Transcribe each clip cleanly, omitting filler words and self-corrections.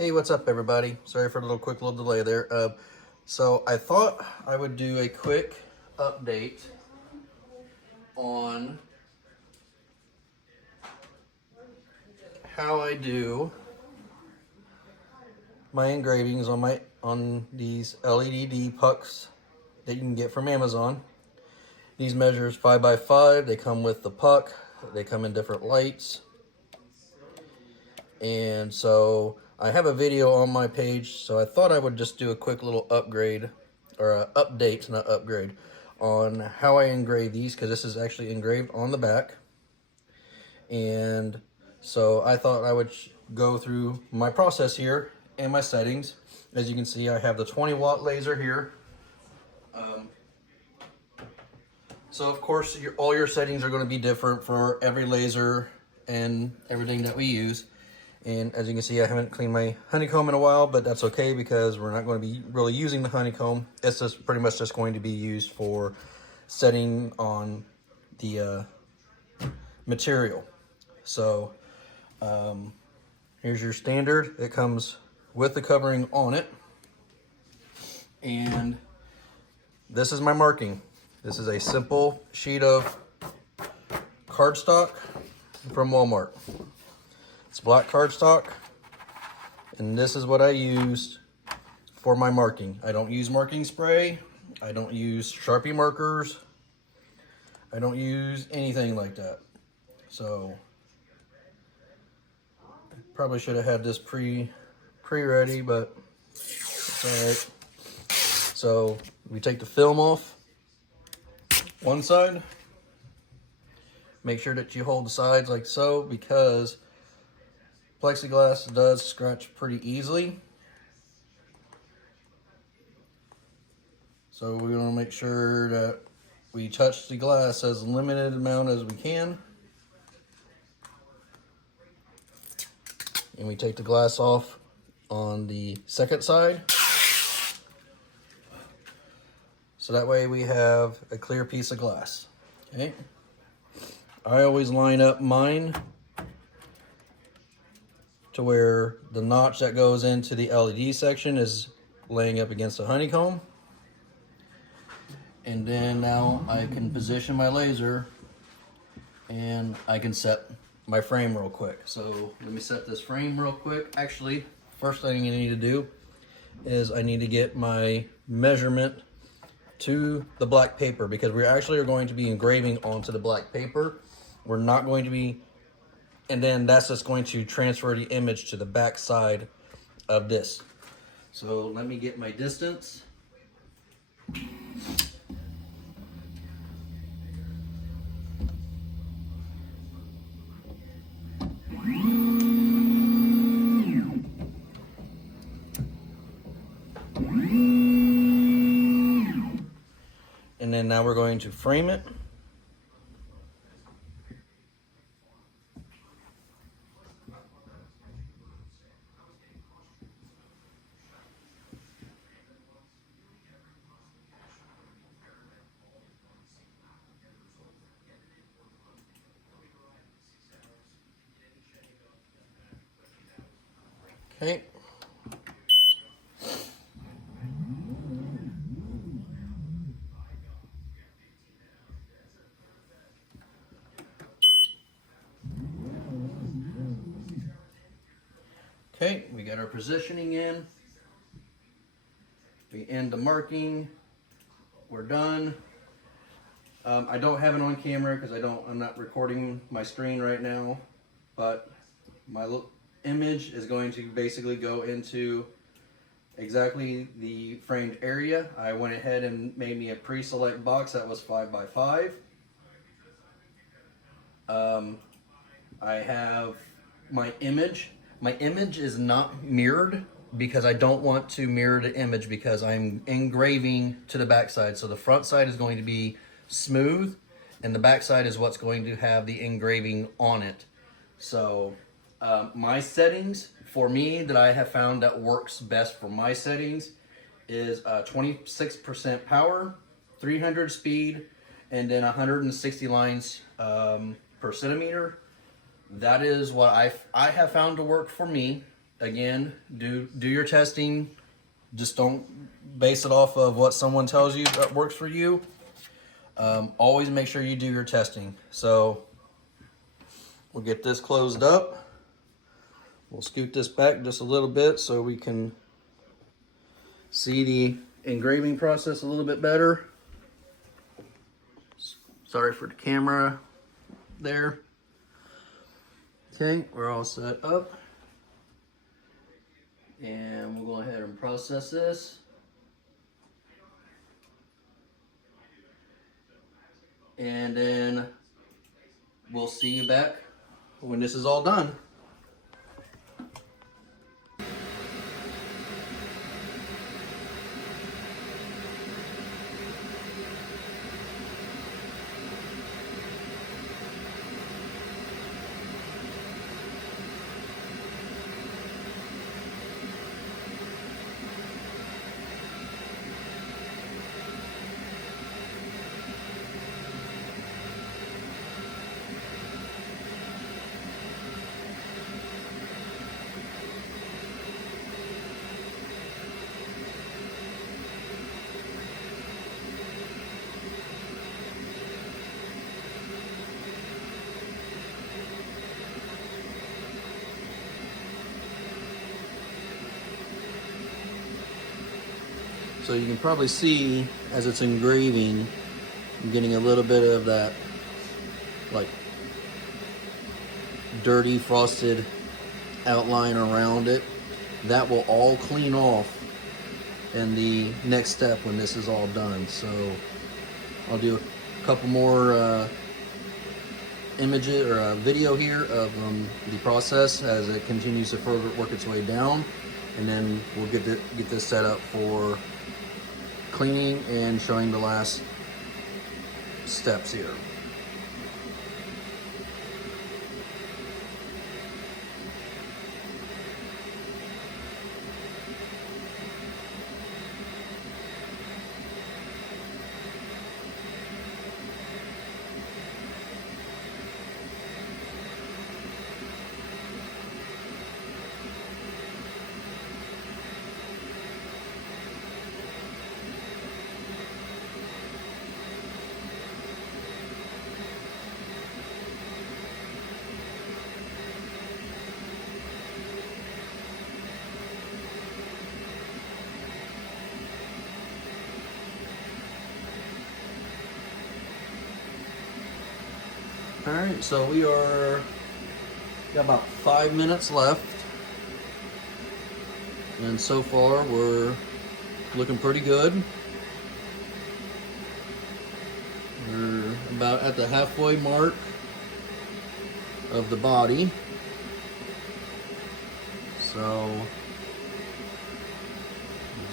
Hey, what's up everybody? Sorry for the quick little delay there. So I thought I would do a quick update on how I do my engravings on these LED pucks that you can get from Amazon. These measures 5 by 5. They come with the puck. They come in different lights. And so I have a video on my page, so I thought I would just do a quick little upgrade, or update, not upgrade, on how I engrave these, because this is actually engraved on the back. And so I thought I would go through my process here and my settings. As you can see, I have the 20-watt laser here. So of course, all your settings are going to be different for every laser and everything that we use. And as you can see, I haven't cleaned my honeycomb in a while, but that's okay because we're not going to be really using the honeycomb. It's just pretty much just going to be used for setting on the material. So here's your standard. It comes with the covering on it. And this is my marking. This is a simple sheet of cardstock from Walmart. It's black cardstock, and this is what I used for my marking. I don't use marking spray. I don't use Sharpie markers. I don't use anything like that. So probably should have had this pre-ready, but it's all right. So we take the film off one side. Make sure that you hold the sides like so, because plexiglass does scratch pretty easily. So we want to make sure that we touch the glass as limited amount as we can. And we take the glass off on the second side. So that way we have a clear piece of glass. Okay. I always line up mine to where the notch that goes into the LED section is laying up against the honeycomb. And then now I can position my laser and I can set my frame real quick. So let me set this frame real quick. Actually, first thing I need to do is I need to get my measurement to the black paper, because we actually are going to be engraving onto the black paper. We're not going to be, and then that's just going to transfer the image to the back side of this. So let me get my distance. And then now we're going to frame it. Okay. Okay, we got our positioning in. We end the marking. We're done. I don't have it on camera because I'm not recording my screen right now, but my image is going to basically go into exactly the framed area. I went ahead and made me a pre-select box that was 5 by 5. I have my image. My image is not mirrored because I don't want to mirror the image, because I'm engraving to the back side. So the front side is going to be smooth and the back side is what's going to have the engraving on it. So my settings for me that I have found that works best for my settings is 26% power, 300 speed, and then 160 lines per centimeter. That is what I have found to work for me. again, do your testing. Just don't base it off of what someone tells you that works for you. Always make sure you do your testing. So we'll get this closed up. We'll scoot this back just a little bit so we can see the engraving process a little bit better. Sorry for the camera there. Okay, we're all set up. And we'll go ahead and process this. And then we'll see you back when this is all done. So you can probably see as it's engraving, I'm getting a little bit of that like dirty frosted outline around it. That will all clean off in the next step when this is all done. So I'll do a couple more images or a video here of the process as it continues to further work its way down, and then we'll get this set up for cleaning and showing the last steps here. All right, so we got about 5 minutes left, and so far we're looking pretty good. We're about at the halfway mark of the body, so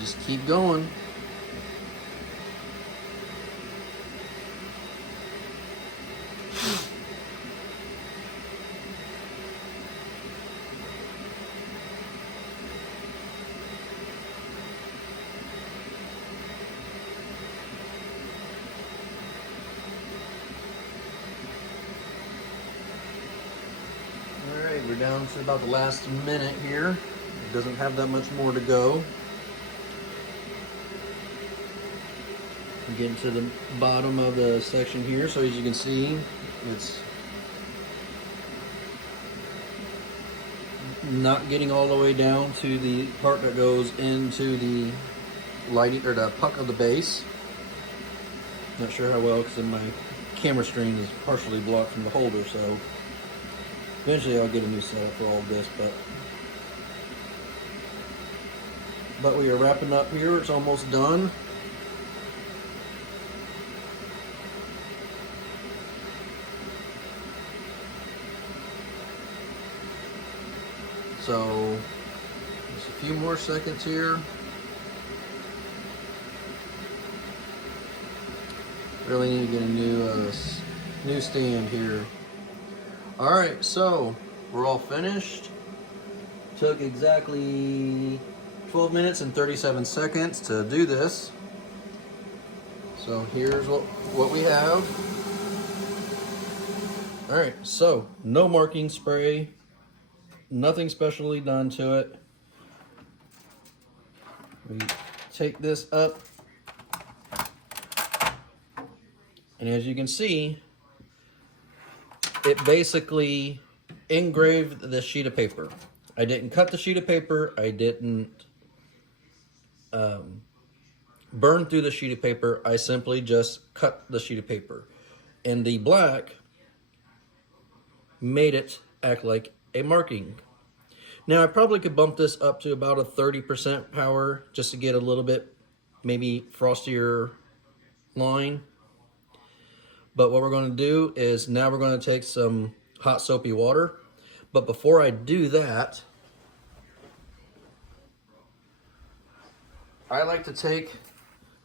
just keep going. We're down to about the last minute here. It doesn't have that much more to go. We're getting to the bottom of the section here, so as you can see, it's not getting all the way down to the part that goes into the lighting or the puck of the base. Not sure how well, because my camera screen is partially blocked from the holder, so eventually I'll get a new setup for all of this, but we are wrapping up here. It's almost done. So just a few more seconds here. Really need to get a new stand here. All right, so we're all finished. Took exactly 12 minutes and 37 seconds to do this. So here's what we have. All right, so no marking spray, Nothing specially done to it. We take this up, and as you can see, it basically engraved the sheet of paper. I didn't cut the sheet of paper. I didn't burn through the sheet of paper. I simply just cut the sheet of paper. And the black made it act like a marking. Now I probably could bump this up to about a 30% power just to get a little bit maybe frostier line. But what we're going to do is now we're going to take some hot soapy water. But before I do that, I like to take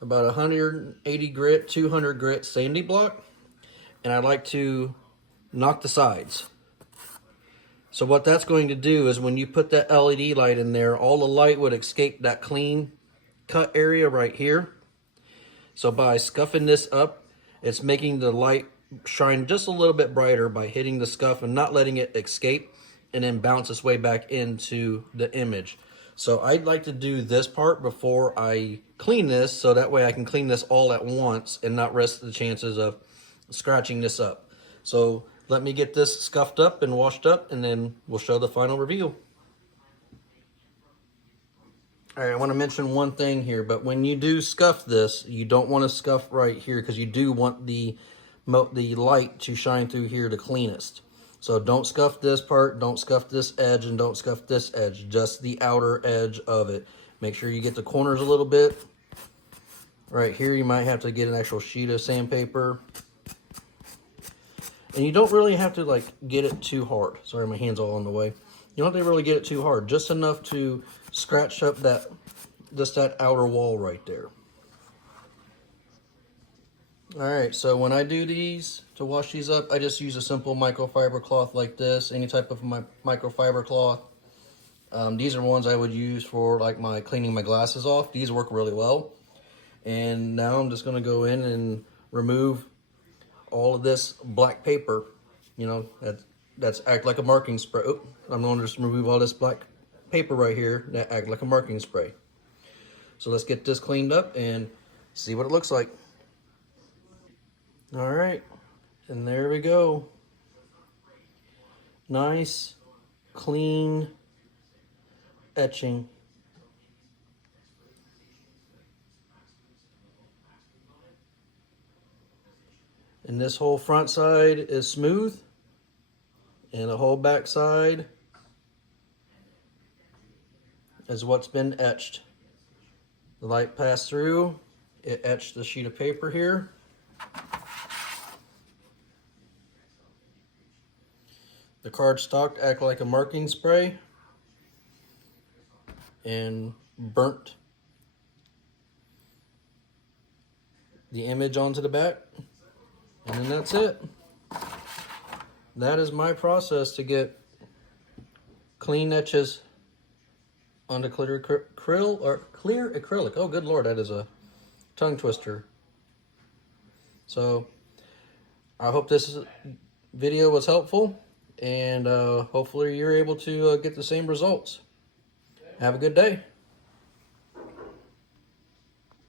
about 180 grit, 200 grit sandy block, and I like to knock the sides. So what that's going to do is when you put that LED light in there, all the light would escape that clean cut area right here. So by scuffing this up, it's making the light shine just a little bit brighter by hitting the scuff and not letting it escape and then bounce its way back into the image. So I'd like to do this part before I clean this, so that way I can clean this all at once and not risk the chances of scratching this up. So let me get this scuffed up and washed up, and then we'll show the final review. All right, I want to mention one thing here, but when you do scuff this, you don't want to scuff right here because you do want the light to shine through here the cleanest. So don't scuff this part, don't scuff this edge, and don't scuff this edge, just the outer edge of it. Make sure you get the corners a little bit. Right here, you might have to get an actual sheet of sandpaper. And you don't really have to like get it too hard. Sorry, my hand's all in the way. You don't have to really get it too hard, just enough to scratch up just that outer wall right there. All right, so when I do these, to wash these up, I just use a simple microfiber cloth like this, any type of microfiber cloth. These are ones I would use for like cleaning my glasses off. These work really well. And now I'm just gonna go in and remove all of this black paper, you know, that's act like a marking spray. Oop, I'm going to just remove all this black paper right here that act like a marking spray. So let's get this cleaned up and see what it looks like. All right, and there we go. Nice, clean etching. And this whole front side is smooth, and the whole back side is what's been etched. The light passed through, it etched the sheet of paper here. The cardstock act like a marking spray and burnt the image onto the back. And then that's it. That is my process to get clean etches onto clear acrylic. Oh, good Lord, that is a tongue twister. So I hope this video was helpful, and hopefully you're able to get the same results. Have a good day.